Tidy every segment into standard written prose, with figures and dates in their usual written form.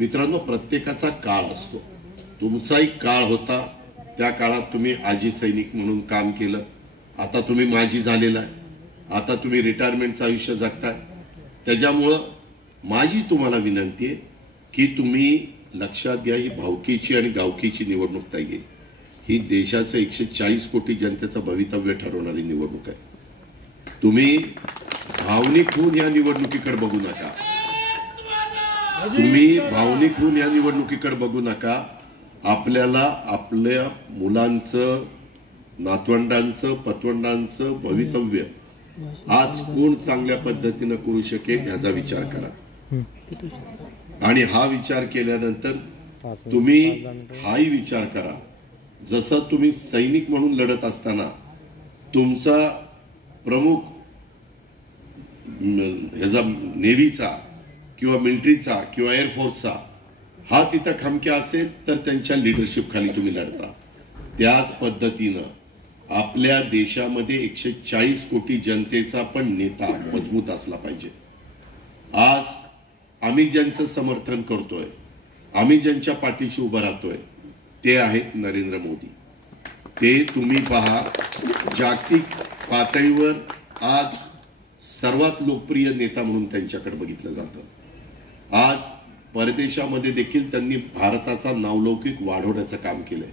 मित्रांनो, प्रत्येकाचा काळ असतो. तुमचाही काळ होता, त्या काळात तुम्ही आजी सैनिक म्हणून काम केलं. आता तुम्ही माजी झालेला आहे, आता तुम्ही रिटायरमेंटचं आयुष्य जगताय. त्याच्यामुळं माझी तुम्हाला विनंती आहे की तुम्ही लक्षात घ्या, ही भावकीची आणि गावकीची निवडणूक नाहीये. ही देशाचं 140 कोटी जनतेचं भवितव्य ठरवणारी निवडणूक आहे. तुम्ही भावनिक होऊन या निवडणुकीकडे बघू नका. तुम्ही भावनिक होऊन या निवडणुकीकडे बघू नका. आपल्याला आपल्या मुलांचं, नातवंडांचं, पतवंडांचं भवितव्य आज कोण चांगल्या पद्धतीने करू शकेल ह्याचा विचार करा. आणि हा विचार केल्यानंतर तुम्ही हाही विचार करा, जसं तुम्ही सैनिक म्हणून लढत असताना तुमचा प्रमुख ह्याचा नेव्हीचा किंवा मिलिटरीचा किंवा एअरफोर्सचा हा तिथं खमक्या असेल तर त्यांच्या लिडरशिप खाली तुम्ही लढता. त्याच पद्धतीनं आपल्या देशामध्ये 140 कोटी जनतेचा पण नेता मजबूत असला पाहिजे. आज आम्ही ज्यांचं समर्थन करतोय, आम्ही ज्यांच्या पाठीशी उभं राहतोय ते आहेत नरेंद्र मोदी. ते तुम्ही पहा, जागतिक पातळीवर आज सर्वात लोकप्रिय नेता म्हणून त्यांच्याकडे बघितलं जातं. आज परदेशामध्ये देखील त्यांनी भारताचा नावलौकिक वाढवण्याचं काम केलंय.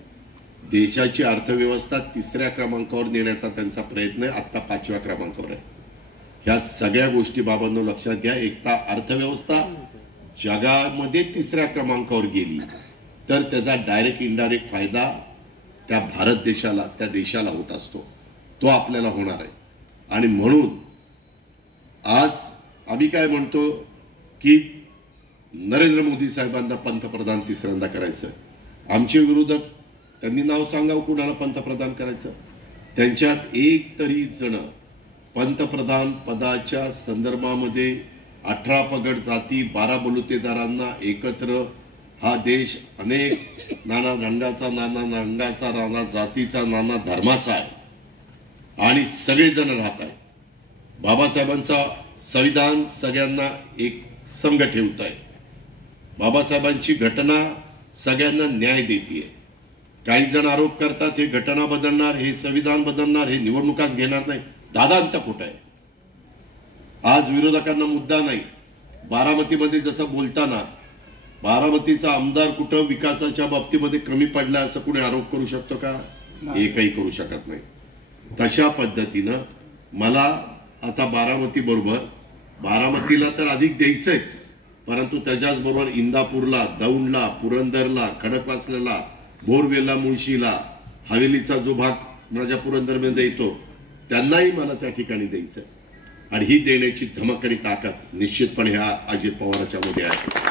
देशाची अर्थव्यवस्था 3ऱ्या क्रमांकावर नेण्याचा त्यांचा प्रयत्न आहे, आता 5व्या क्रमांकावर आहे. ह्या सगळ्या गोष्टी बाबांनो लक्षात घ्या. एकदा अर्थव्यवस्था जगामध्ये 3ऱ्या क्रमांकावर गेली तर त्याचा डायरेक्ट इनडायरेक्ट फायदा त्या भारत देशाला, त्या देशाला होत असतो. तो आपल्याला होणार आहे. आणि म्हणून आज आम्ही काय म्हणतो की नरेंद्र मोदी साहेबांना पंतप्रधान 3ऱ्यांदा करायचं. आमचे विरोधक त्यांनी नाव सांगावं कुणाला पंतप्रधान करायचं. त्यांच्यात एक तरी जण पंतप्रधान पदाच्या संदर्भामध्ये 18 पगड जाती, 12 बलुतेदारांना एकत्र हा देश अनेक नाना रंगाचा, नाना जातीचा, नाना धर्माचा आहे आणि सगळेजण राहत आहे. बाबासाहेबांचा संविधान सगळ्यांना एक संघ ठेवत आहे. बाबासाहेबांची घटना सगळ्यांना न्याय देते. काही जण आरोप करतात हे घटना बदलणार, हे संविधान बदलणार, हे निवडणुकाच घेणार नाही. दादांत कुठं आहे? आज विरोधकांना मुद्दा नाही. बारामतीमध्ये जसं बोलताना बारामतीचा आमदार कुठं विकासाच्या बाबतीमध्ये कमी पडला असं कुणी आरोप करू शकतो का? एकही करू शकत नाही. तशा पद्धतीनं मला आता बारामती बरोबर, बारामतीला तर अधिक द्यायचंच, परंतु त्याच्याच बरोबर इंदापूरला, दौंडला, पुरंदरला, खडकवासल्याला, बोरवेला, मुळशीला, हवेलीचा जो भाग माझ्या पुरंदरमध्ये येतो त्यांनाही मला त्या ठिकाणी द्यायचं. आणि ही देण्याची धमक आणि ताकद निश्चितपणे ह्या अजित पवारांच्या मध्ये आहे.